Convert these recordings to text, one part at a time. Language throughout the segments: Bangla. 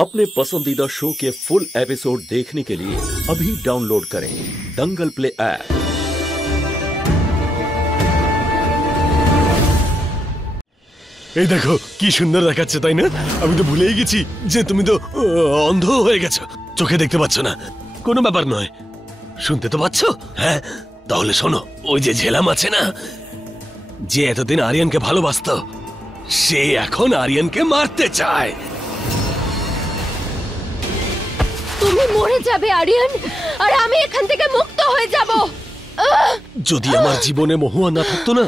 अपने पसंदीदा शो के फुल एपिसोड देखने के लिए अभी डाउनलोड करें दंगल प्ले ऐप। এই দেখো কি সুন্দর দেখাচ্ছে তাই না? আমি তো ভুলেই গেছি যে তুমি তো অন্ধ হয়ে গেছো, চোখে দেখতে পাচ্ছ না। কোনো ব্যাপার নয়, শুনতে তো পাচ্ছ? হ্যাঁ, তাহলে শোনো, ওই যে ঝেলাম আছে না, যে এতদিন আরিয়ানকে ভালোবাসতো, সে এখন আরিয়ানকে মারতে চায়। তুমি মরে যাবে আরিয়ান, আর আমি এখান থেকে মুক্ত হয়ে যাব। যদি আমার জীবনে মহুয়া না থাকতো না,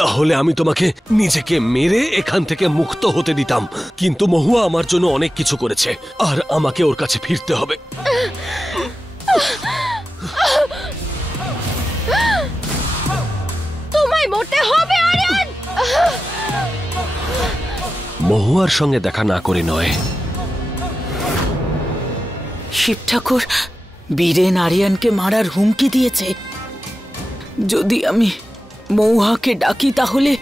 তাহলে আমি তোমাকে নিজেকে মেরে এখান থেকে মুক্ত হতে দিতাম। কিন্তু মহুয়া আমার জন্য অনেক কিছু করেছে, আর আমাকে ওর কাছে ফিরতে হবে। তোমায় মরতে হবে আরিয়ান। মহুয়ার সঙ্গে দেখা না করে নয়। শিব ঠাকুর বীরেন আরিয়ানকে মারার হুমকি দিয়েছে। যদি আমি মহুয়াকে ডাকি তাহলে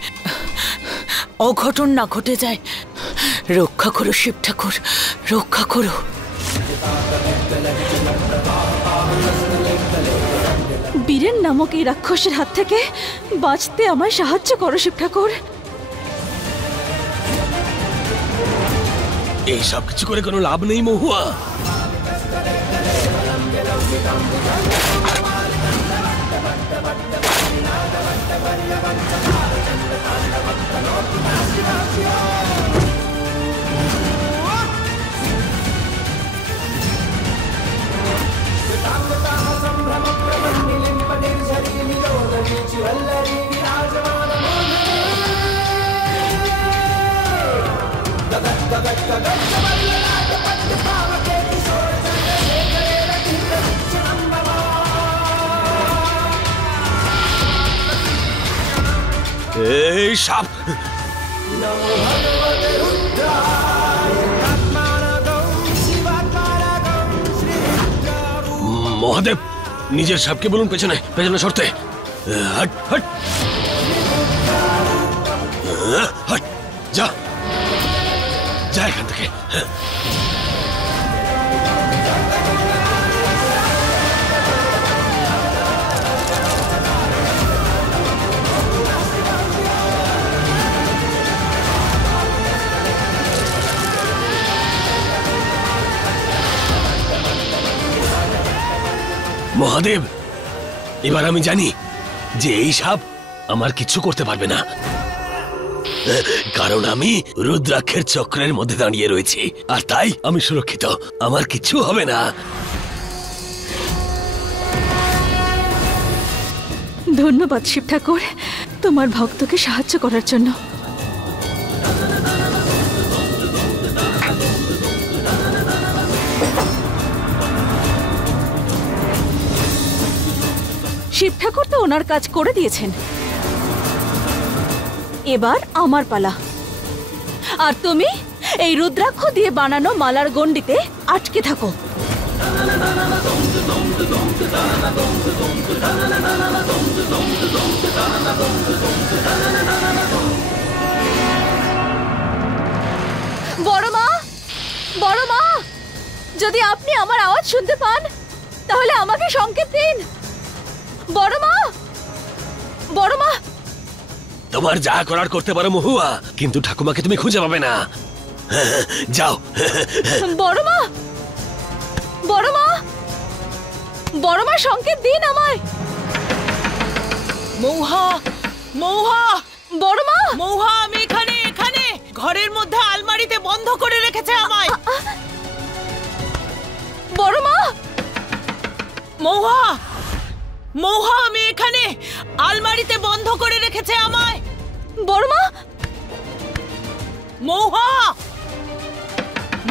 অঘটন না ঘটে যায়। রক্ষা করো শিব ঠাকুর, রক্ষা করো। বীরেন নামক এই রাক্ষসের হাত থেকে বাঁচতে আমায় সাহায্য করো শিব ঠাকুর। এই সব কিছু করে কোনো লাভ নেই মহুয়া। এই সাপ, মহাদেব নিজের সাপকে বলুন পেছনে পেছনে সরতে। হট হট হট, যা যা এখান থেকে। মহাদেব, এবার আমি জানি যে এই সাপ আমার কিছু করতে পারবে না, কারণ আমি রুদ্রাক্ষের চক্রের মধ্যে দাঁড়িয়ে রয়েছি, আর তাই আমি সুরক্ষিত। আমার কিছু হবে না। ধন্যবাদ শিব ঠাকুর, তোমার ভক্তকে সাহায্য করার জন্য। শিব ঠাকুর তো ওনার কাজ করে দিয়েছেন, এবার আমার পালা। আর তুমি এই রুদ্রাক্ষ দিয়ে বানানো মালার গণ্ডিতে আটকে থাকো। বড় মা, বড় মা, যদি আপনি আমার আওয়াজ শুনতে পান তাহলে আমাকে সংকেত দিন। বড় মা, বড় মা। তোমার যা করার করতে পারো মহুয়া, কিন্তু ঠাকুমাকে তুমি খুঁজে পাবে না। যাও। বড় মা, বড় মা, বড় মা, সংকেত দিন আমায়। মহুয়া, মহুয়া, বড় মা, মহুয়া, আমি এখানে, এখানে ঘরের মধ্যে আলমারিতে বন্ধ করে রেখেছে আমায়। বড় মা, মহুয়া, মহুয়া, আমি এখানে আলমারিতে বন্ধ করে রেখেছে আমায়। বড় মা, মহুয়া,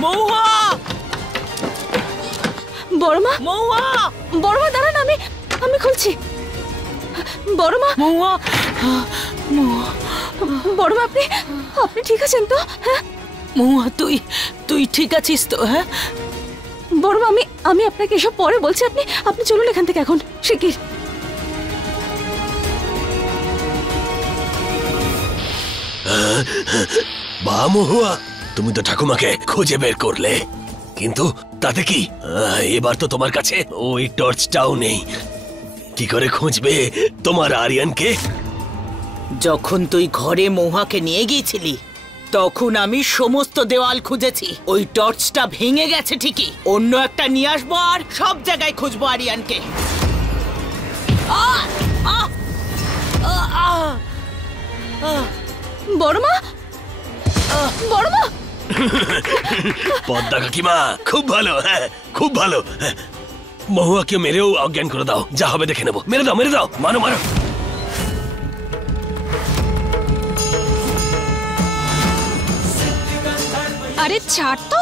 মহুয়া, বড় মা, মহুয়া, বড় মা, দাঁড়ান, আমি খুলছি। বড় মা, মহুয়া, বড় মা, আপনি ঠিক আছেন তো? হ্যাঁ মহুয়া, তুই ঠিক আছিস তো? হ্যাঁ বড় মা, আমি আপনাকে এসব পরে বলছি। আপনি চলুন এখান থেকে এখন, শিগগির। বা মহুয়া, তুমি তো ঠাকুমাকে খুঁজে বের করলে, কিন্তু তাতে কি এবার তো তোমার কাছে ওই টর্চটাও নেই। কি করে খুঁজবে তোমার আরিয়ানকে? যখন তুই ঘরে মহুয়াকে নিয়ে গিয়েছিলি তখন আমি সমস্ত দেওয়াল খুঁজেছি। ওই টর্চটা ভেঙে গেছে ঠিকই, অন্য একটা নিয়ে আসবো আর সব জায়গায় খুঁজবো আরিয়ানকে। বড়মা, বড়মা, পদ্মা কাকিমা খুব ভালো, হ্যাঁ খুব ভালো। মহুয়াকে মেরেও অজ্ঞান করে দাও, যা হবে দেখে নেবো। মেরে দাও, মেরে দাও, মারো মারো। আরে ছাড় তো।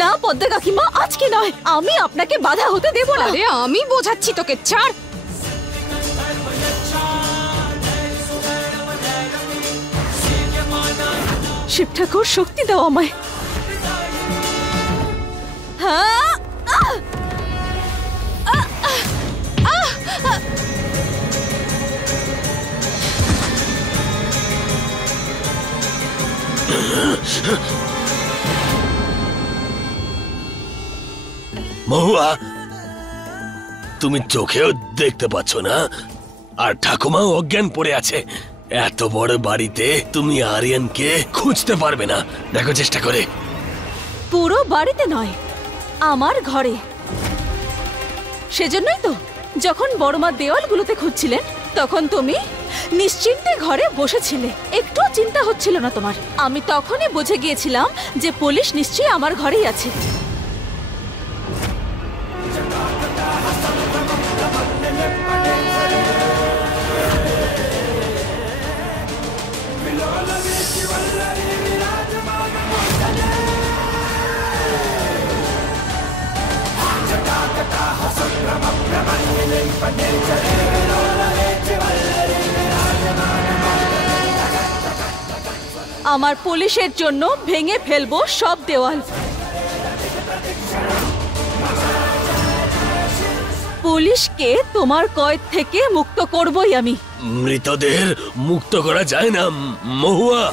না পদ্মা কাকিমা, আজকে নয়, আমি আপনাকে বাধা হতে দেব না। আরে আমি বোঝাচ্ছি তোকে, ছাড়। শিব ঠাকুর শক্তি দাও আমায়। হ্যাঁ, মহুয়া, তুমি চোখেও দেখতে পাচ্ছ না, আর ঠাকুমাও অজ্ঞান পড়ে আছে। এত বড় বাড়িতে তুমি আরিয়ানকে খুঁজতে পারবে না। দেখো চেষ্টা করে। পুরো বাড়িতে নয়, আমার ঘরে। সেজন্যই তো যখন বড়মা দেওয়ালগুলোতে খুঁজছিলেন তখন তুমি নিশ্চিন্তে ঘরে বসেছিলে, একটু চিন্তা হচ্ছিল না তোমার। আমি তখনই বুঝে গিয়েছিলাম যে পুলিশ নিশ্চয়ই আমার ঘরেই আছে। আমার পুলিশের জন্য ভেঙে ফেলবো সব দেওয়াল। পুলিশকে তোমার কয়েদ থেকে মুক্ত করবই আমি। মৃতদেহ মুক্ত করা যায় না মহুয়া।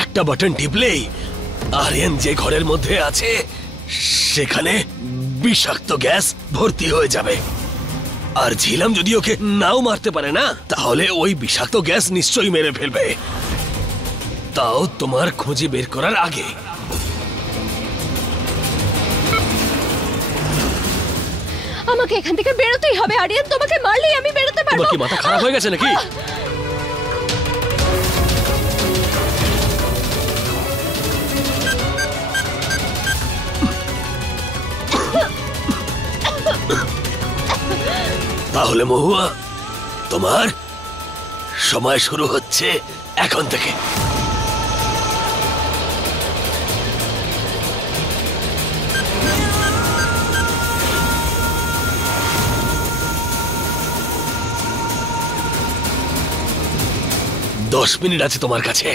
একটা বাটন টিপলেই আরিয়ান যে ঘরের মধ্যে আছে সেখানে বিষাক্ত গ্যাস ভর্তি হয়ে যাবে। আর ঝিলাম যদি ওকে নাও মারতে পারে না, তাহলে ওই বিষাক্ত গ্যাস নিশ্চয়ই মেরে ফেলবে, তাও তোমার খুঁজে বের করার আগে। আমাকে এখান থেকে বেরোতেই হবে আরিয়ান, তোমাকে মারলেই আমি বেরোতে পারবো। তোমার কি মাথা খারাপ হয়ে গেছে নাকি? তাহলে মহুয়া, তোমার সময় শুরু হচ্ছে এখন থেকে। 10 মিনিট আছে তোমার কাছে,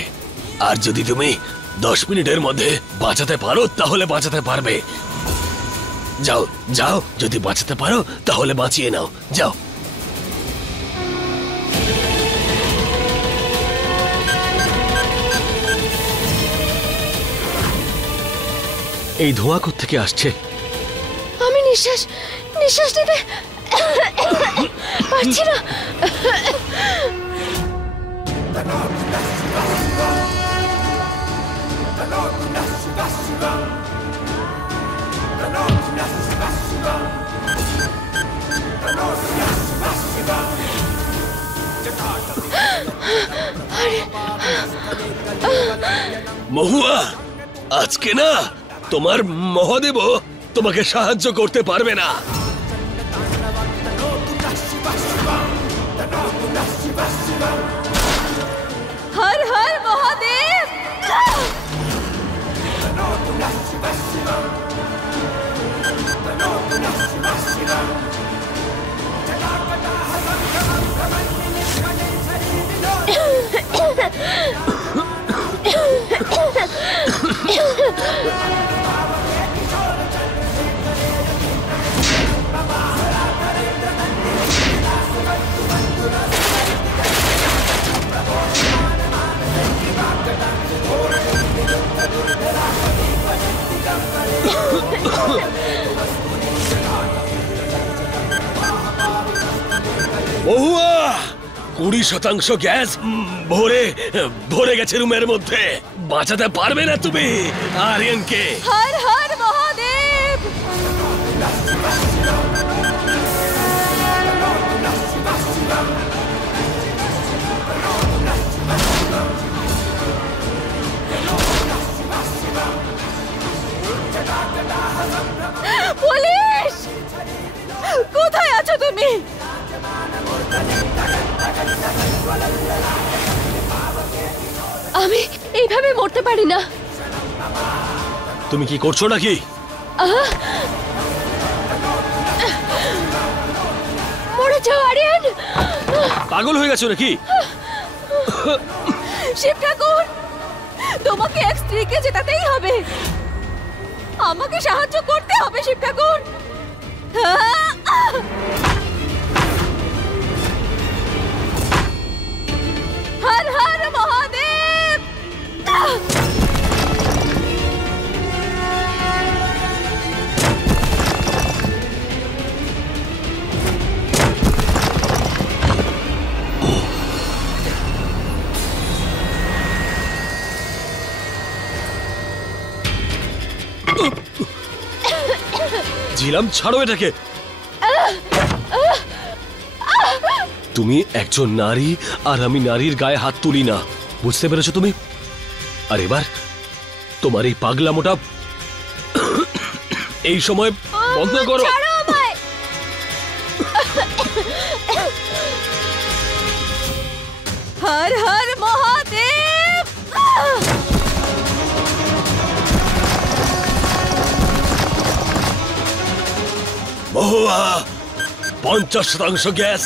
আর যদি তুমি 10 মিনিটের মধ্যে বাঁচাতে পারো তাহলে বাঁচাতে পারবে। যাও যাও, যদি বাঁচাতে পারো তাহলে বাঁচিয়ে নাও, যাও। এই ধোঁয়া কোত্থেকে আসছে? আমি নিঃশ্বাস নিতে পারছি না। মহুয়া, আজকে না তোমার মহাদেব তোমাকে সাহায্য করতে পারবে না। হর হর মহাদেব। 20% গ্যাস ভরে ভরে গেছে রুমের মধ্যে। বাঁচাতে পারবে না তুমি আরিয়ানকে। হর হর মহাদেব। পুলিশ, কোথায় আছো তুমি? আমি এইভাবে মরতে পারি না। তুমি কি করছো নাকি? মরে যাও আরিয়ান। পাগল হয়ে গেছো নাকি? শিব ঠাকুর, তোমাকে এক স্ত্রীকে জেতাতেই হবে। আমাকে সাহায্য করতে হবে শিব ঠাকুর। হর হর মহাদেব। ঝিলাম, ছাড়ো এটাকে। তুমি একজন নারী আর আমি নারীর গায়ে হাত তুলি না, বুঝতে পেরেছো তুমি? আর এবার তোমার এই পাগলামোটা এই সময় বন্ধ করো। হর হর মহাদেব। মহুয়া, 50% গ্যাস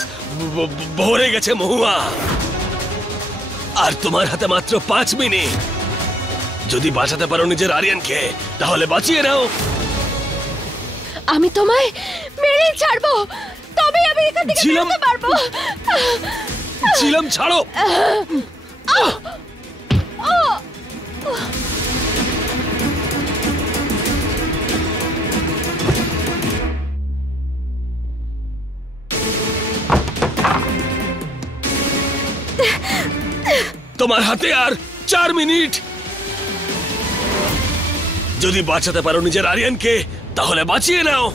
ভরে গেছে মহুয়া। আর তোমার হাতে মাত্র 5 মিনিট। যদি বাঁচাতে পারো নিজের আরিয়ানকে, তাহলে বাঁচিয়ে নাও। আমি তোমায় মেরে ছাড়বো, তবে আমি এখান থেকে বেরোতে পারবো। ঝিলাম, ছাড়ো। তোমার হাতে আর 4 মিনিট। যদি বাঁচাতে পারো নিজের আরিয়ানকে, তাহলে বাঁচিয়ে নাও।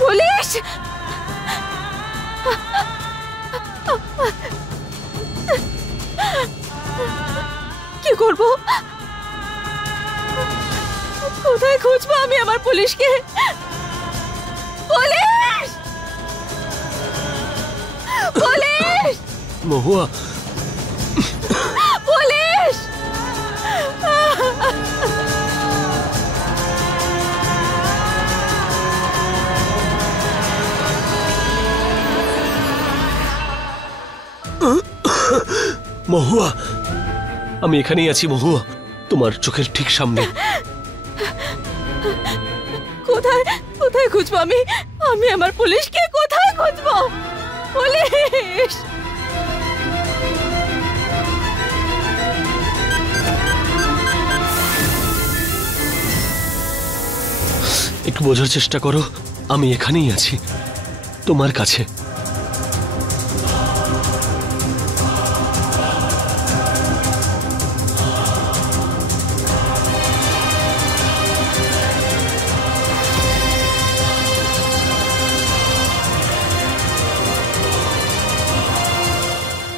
পুলিশ, কি করব? কোথায় খুঁজবো আমি আমার পুলিশকে? পুলিশ, পুলিশ, মহুয়া, পুলিশ। মহুয়া, আমি এখানেই আছি মহুয়া, তোমার চোখের ঠিক সামনে। কোথায় কোথায় খুঁজবো আমি? আমি আমার পুলিশকে কোথায় খুঁজবো? পুলিশ, একটু বোঝার চেষ্টা করো, আমি এখানেই আছি, তোমার কাছে।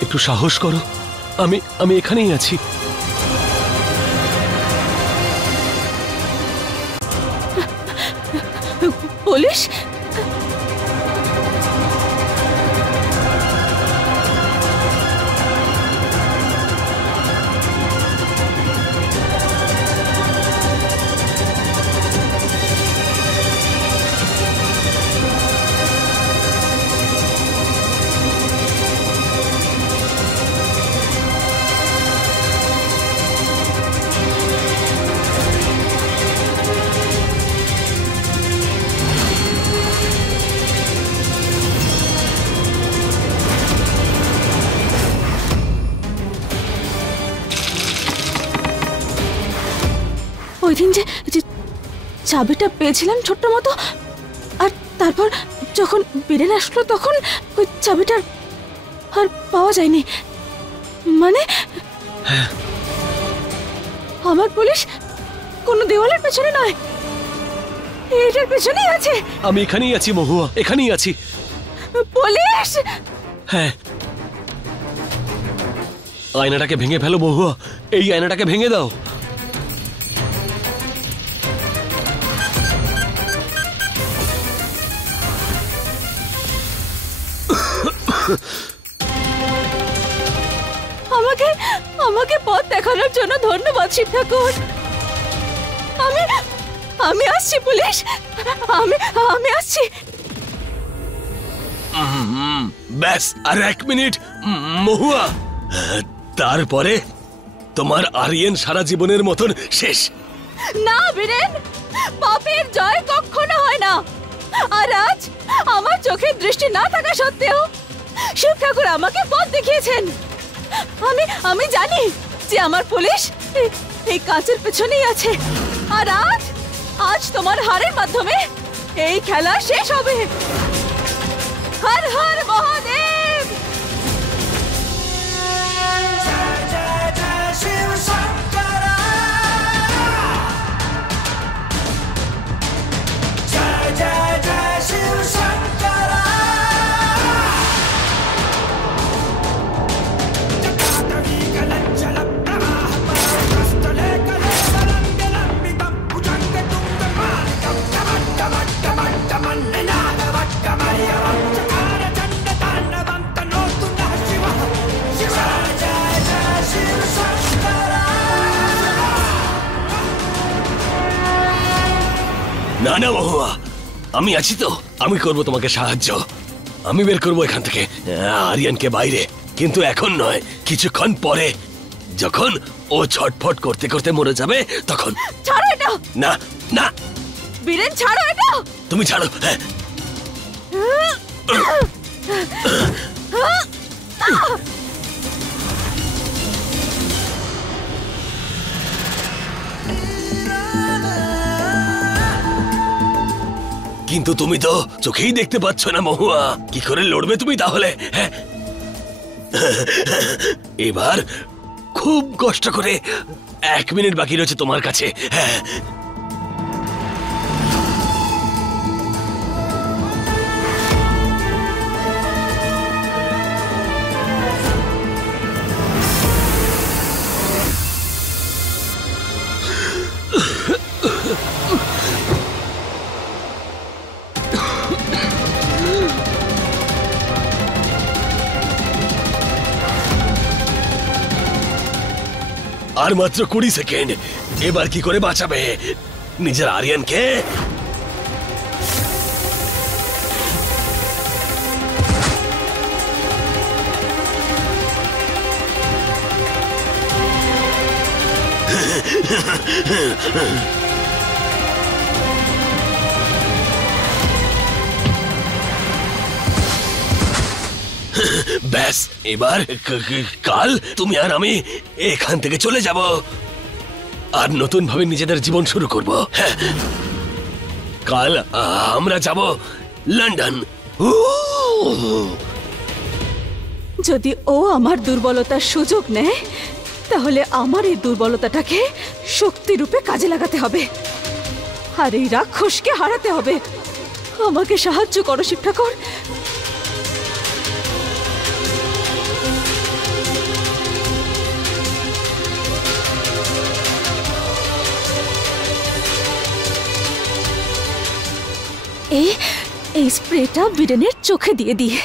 একটু সাহস করো, আমি এখানেই আছি। পুলিশ, ওই দিন যে চাবিটা পেয়েছিলাম ছোট্ট মতো, আর তারপর তারপর যখন বীরেন আসলো তখন ওই চাবিটা আর পাওয়া যায়নি। মানে আমার পুলিশ কোনো দেওয়ালের পেছনে নয়, এটার পেছনেই আছে। আমি এখানেই আছি মহুয়া, এখানেই আছি। পুলিশ! হ্যাঁ, আয়নাটাকে ভেঙে ফেলো মহুয়া, এই আয়নাটাকে ভেঙে দাও। আমাকে আমাকে পথ দেখানোর জন্য ধন্যবাদ শিব ঠাকুর। আমি আমি আসছি পুলিশ, আমি আমি আসছি। ব্যাস আর 1 মিনিট মহুয়া, তারপরে তোমার আরিয়ান সারা জীবনের মতন শেষ। না বীরেন, পাপের জয় কখনো হয় না। আর আজ আমার চোখের দৃষ্টি না থাকা সত্ত্বেও শিব ঠাকুর আমাকে পথ দেখিয়েছেন। আমি জানি যে আমার পুলিশ এই কাজের পেছনেই আছে। আর আজ তোমার হারের মাধ্যমে এই খেলা শেষ হবে। হর হর মহাদেব। না না মহুয়া, আমি আছি তো, আমি করব তোমাকে সাহায্য। আমি বের করবো এখান থেকে আরিয়ানকে বাইরে, কিন্তু এখন নয়, কিছুক্ষণ পরে, যখন ও ছটফট করতে করতে মরে যাবে তখন। ছাড়ো এটা। না না বীরেন ছাড়ো এটা। তুমি ছাড়ো। হ্যাঁ, কিন্তু তুমি তো চোখেই দেখতে পাচ্ছ না মহুয়া, কি করে লড়বে তুমি তাহলে? হ্যাঁ, এবার খুব কষ্ট করে 1 মিনিট বাকি রয়েছে তোমার কাছে। হ্যাঁ, আর মাত্র 20 সেকেন্ড। এবার কি করে বাঁচাবে নিজের আরিয়ানকে? ব্যাস, এবার কাল তুমি আর আমি এখান থেকে চলে যাব আর নতুন ভাবে নিজেদের জীবন শুরু করব। হ্যাঁ, কাল আমরা যাব লন্ডন। যদি ও আমার দুর্বলতার সুযোগ নেয় তাহলে আমার এই দুর্বলতাটাকে শক্তি রূপে কাজে লাগাতে হবে আর এই রাক্ষসকে হারাতে হবে। আমাকে সাহায্য করো শিব ঠাকুর। এই স্প্রেটা বীরেনের চোখে দিয়ে দিয়ে।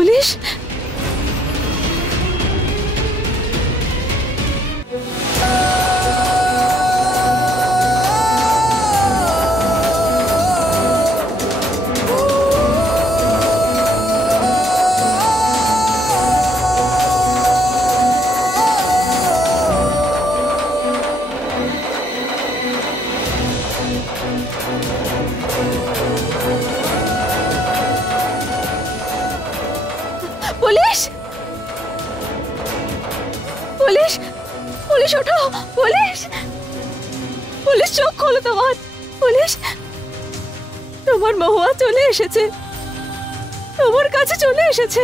পুলিশ? পুলিশ! পুলিশ! পুলিশ ওঠো! পুলিশ! পুলিশ চোখ খোলো তোমার! পুলিশ! তোমার মহুয়া চলে এসেছে, তোমার কাছে চলে এসেছে।